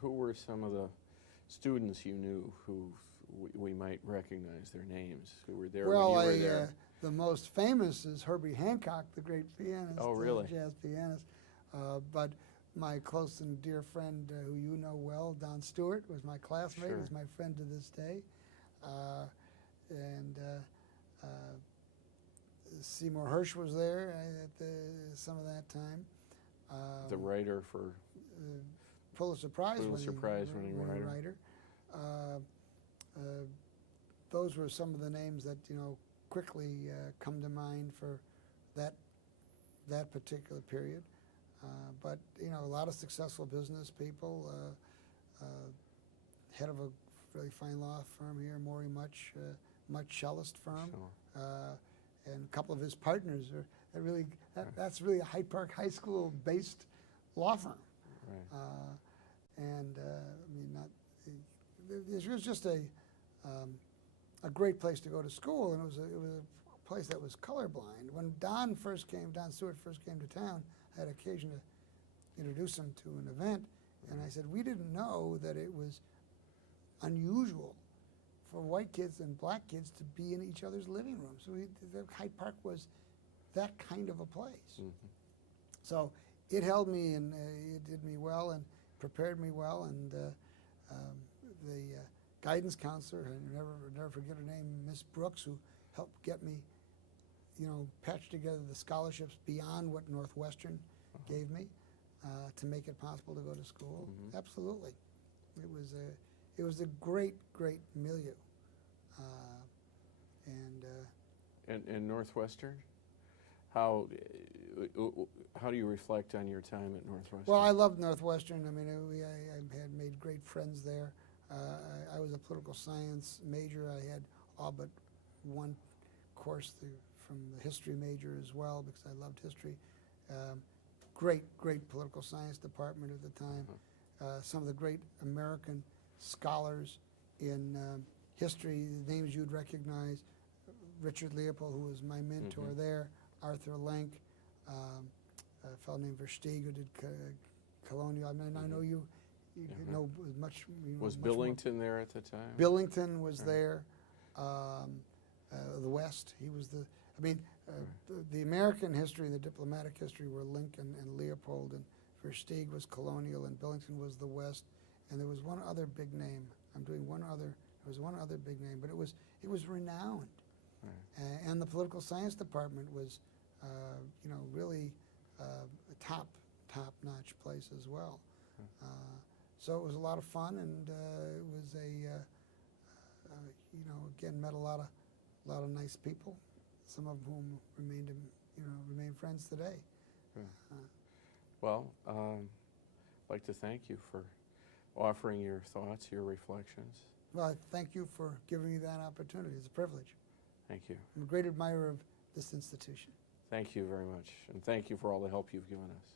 who were some of the students you knew who we might recognize their names, who were there well, when you were there? The most famous is Herbie Hancock, the great pianist, Oh, really? jazz pianist. But my close and dear friend, who you know well, Don Stewart, was my classmate. Sure. He's my friend to this day. Seymour Hersh was there at some of that time. The writer for Pulitzer Prize-winning writer. Those were some of the names that quickly come to mind for that particular period. But a lot of successful business people. Head of a really fine law firm here, Maury Much cellist firm. Sure. And a couple of his partners that's really a Hyde Park High School based law firm. Right. It was just a great place to go to school, and it was a place that was colorblind. When Don Stewart first came to town, I had occasion to introduce him to an event, and I said, we didn't know that it was unusual for white kids and black kids to be in each other's living rooms. So Hyde Park was that kind of a place. Mm-hmm. So it held me, and it did me well and prepared me well. And the guidance counselor, I never forget her name, Miss Brooks, who helped get me, patch together the scholarships beyond what Northwestern gave me to make it possible to go to school. Mm-hmm. Absolutely, it was a great milieu. And Northwestern, how do you reflect on your time at Northwestern? Well, I loved Northwestern. I mean, I had made great friends there. I was a political science major. I had all but one course from the history major as well, because I loved history. Great political science department at the time. Some of the great American scholars in history, names you'd recognize: Richard Leopold, who was my mentor there, Arthur Lenk, a fellow named Versteeg, who did colonial. I mean, I know you know as much. Was much Billington there at the time? Billington was there. The West, he was the. I mean, the American history and the diplomatic history were Lincoln and Leopold, and Versteeg was colonial, and Billington was the West. And there was one other big name. There was one other big name, but it was renowned. Right. And the political science department was, really a top-notch place as well. So it was a lot of fun, and it was again, met a lot of nice people, some of whom remain friends today. Well, I'd like to thank you for offering your thoughts, your reflections. Well, I thank you for giving me that opportunity. It's a privilege. Thank you. I'm a great admirer of this institution. Thank you very much, and thank you for all the help you've given us.